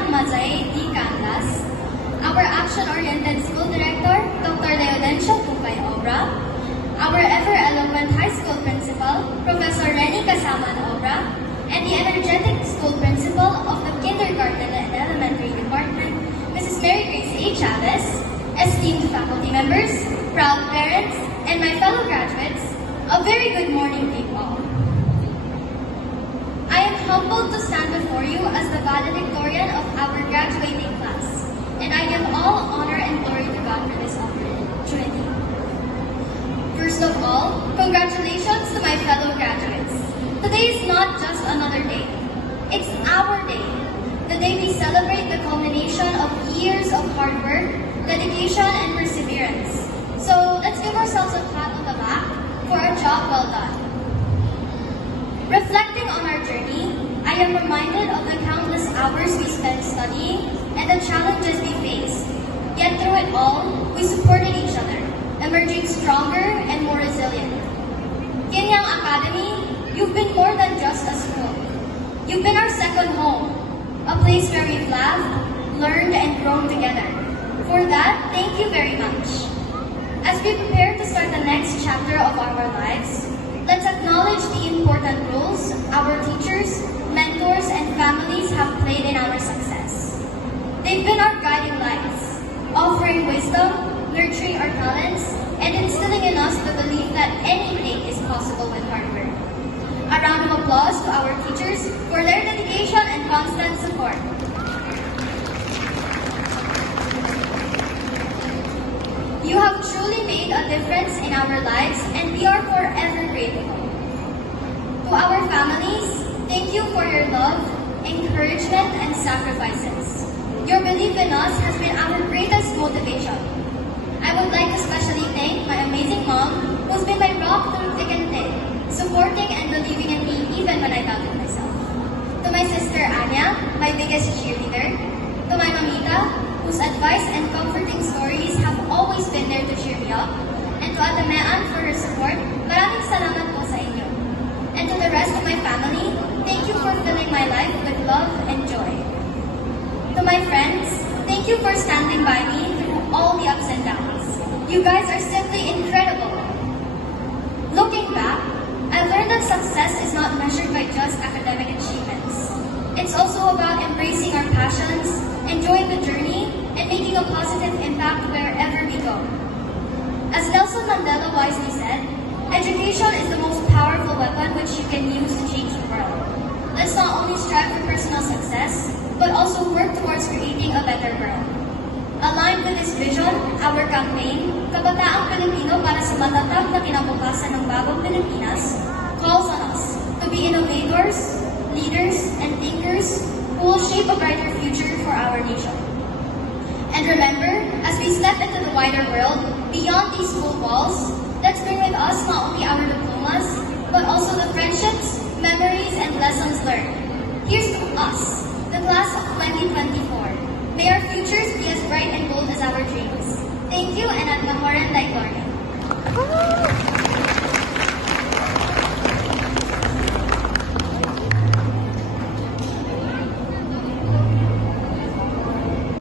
Madam Mazay D. Canlas, our action-oriented school director, Dr. Leodencio Pupay Obra, our ever-eloquent high school principal, Professor Renny Casaman Obra, and the energetic school principal of the kindergarten and elementary department, Mrs. Mary Grace A. Chavez, esteemed faculty members, proud parents, and my fellow graduates, a very good morning to you all. I am humbled to stand before you as the valedictorian of our graduating class, and I give all honor and glory to God for this opportunity. First of all, congratulations to my fellow graduates. Today is not just another day. It's our day. The day we celebrate the culmination of years of hard work, dedication, and perseverance. So let's give ourselves a pat on the back for a job well done. Reflecting on our journey, I am reminded of the countless hours we spent studying and the challenges we faced. Yet through it all, we supported each other, emerging stronger and more resilient. Kinyang Academy, you've been more than just a school. You've been our second home, a place where we've laughed, learned, and grown together. For that, thank you very much. As we prepare to start the next chapter of our lives, let's acknowledge the important roles our teachers, mentors, and families have played in our success. They've been our guiding lights, offering wisdom, nurturing our talents, and instilling in us the belief that anything is possible with hard work. A round of applause to our teachers for their dedication and constant support. You have truly made a difference in our lives, and we are forever grateful. To our families, thank you for your love, encouragement, and sacrifices. Your belief in us has been our greatest motivation. I would like to especially thank my amazing mom, who's been my rock through thick and thin, supporting and believing in me even when I doubted myself. To my sister Anya, my biggest cheerleader. To my mamita, whose advice and comforting stories have always been there to cheer me up. And to Ate Mean for her support, maraming salamat po sa inyo. And to the rest of my family, thank you for filling my life with love and joy. To my friends, thank you for standing by me through all the ups and downs. You guys are simply incredible. Looking back, I learned that success is not measured by just academic achievements. It's also about embracing our passions, enjoying the journey, and making a positive impact wherever we go. As Nelson Mandela wisely said, education is the most powerful weapon which you can use to change the world. Let's not only strive for personal success, but also work towards creating a better world. Aligned with this vision, our campaign, Kabataang Pilipino para sa matatag na kinabukasan ng bagong Pilipinas, calls on us to be innovators, leaders, and thinkers who will shape a brighter future for our nation. And remember, as we step into the wider world, beyond these school walls, let's bring with us not only our diplomas, but also the friendships, memories, and lessons learned. Here's to us, the class of 2024. May our futures be as bright and bold as our